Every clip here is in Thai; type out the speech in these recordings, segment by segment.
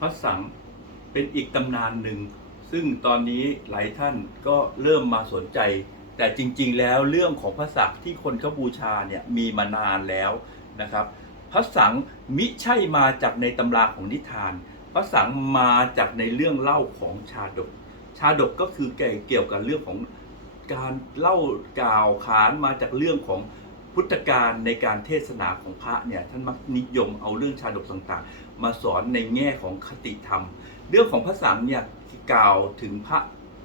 พระสังเป็นอีกตำนานหนึ่ง ซึ่งตอนนี้หลายท่านก็เริ่มมาสนใจ แต่จริงๆแล้วเรื่องของพระสักที่คนเขาบูชาเนี่ยมีมานานแล้วนะครับพระสังมิใช่มาจากในตำราของนิทาน พระสังมาจากในเรื่องเล่าของชาดก ชาดกก็คือเกี่ยวกับเรื่องของการเล่ากล่าวขานมาจากเรื่องของ พุทธการในการเทศนาของพระเนี่ยท่านมักนิยมเอาเรื่องชาดกต่างๆ มาสอนในแง่ของคติธรรม เรื่องของพระสังเนี่ยกล่าวถึงพระ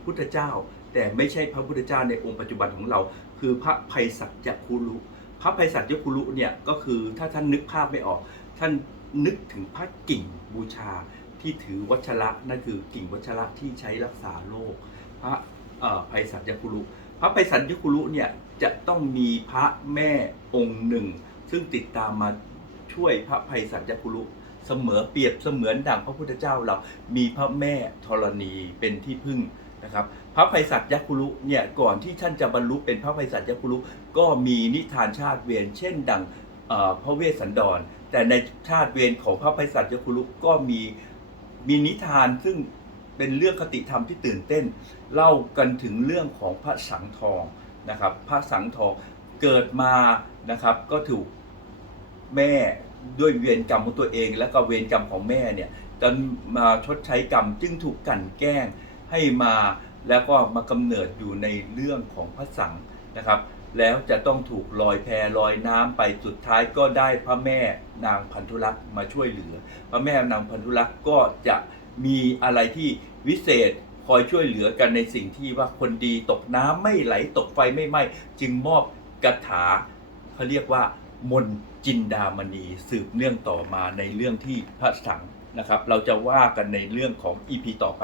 พุทธเจ้า แต่ไม่ใช่พระพุทธเจ้าในองค์ปัจจุบันของเรา คือพระไพศสัจจคุรุพระไพศสัจจคุรุเนี่ยก็คือถ้าท่านนึกภาพไม่ออก ท่านนึกถึงพระกิ่งบูชาที่ถือวัชระนั่นคือกิ่งวัชระที่ใช้รักษาโรคพระเอ่อไพศสัจจคุรุ พระไพศสัจจคุรุเนี่ยจะต้องมีพระแม่องค์หนึ่ง ซึ่งติดตามมาช่วยพระไพสัจจคุรุเสมอเปรียบเสมือนดังพระพุทธเจ้าเรามีพระแม่ธรณีเป็นที่พึ่งนะครับพระไพศสัจยคุรุเนี่ยก่อนที่ท่านจะบรรลุเป็นพระไพศสัจยคุรุก็มีนิทานชาติเวียนเช่นดังเอ่อพระเวสสันดร แต่ในชาติเวียนของพระไพศสัจยคุรุก็มีมีนิทานซึ่ง เป็นเรื่องคติธรรมที่ตื่นเต้น เล่ากันถึงเรื่องของพระสังทองนะครับ พระสังทองเกิดมานะครับก็ถูกแม่ด้วยเวรกรรมของตัวเอง และก็เวรกรรมของแม่เนี่ยจนมาชดใช้กรรมจึงถูกกลั่นแกล้งให้มาแล้วก็มากำเนิดอยู่ในเรื่องของพระสังนะครับ แล้วจะต้องถูกลอยแพลอยน้ำไปสุดท้ายก็ได้พระแม่นางพันธุรักษ์มาช่วยเหลือ พระแม่นางพันธุรักษ์ก็จะ มีอะไรที่วิเศษคอยช่วยเหลือกันในสิ่งที่ว่าคนดีตกน้ำไม่ไหลตกไฟไม่ไหม้จึงมอบกถาเขาเรียกว่ามนจินดามณีสืบเนื่องต่อมาในเรื่องที่พระสังนะครับ เราจะว่ากันในเรื่องของอีพีต่อไป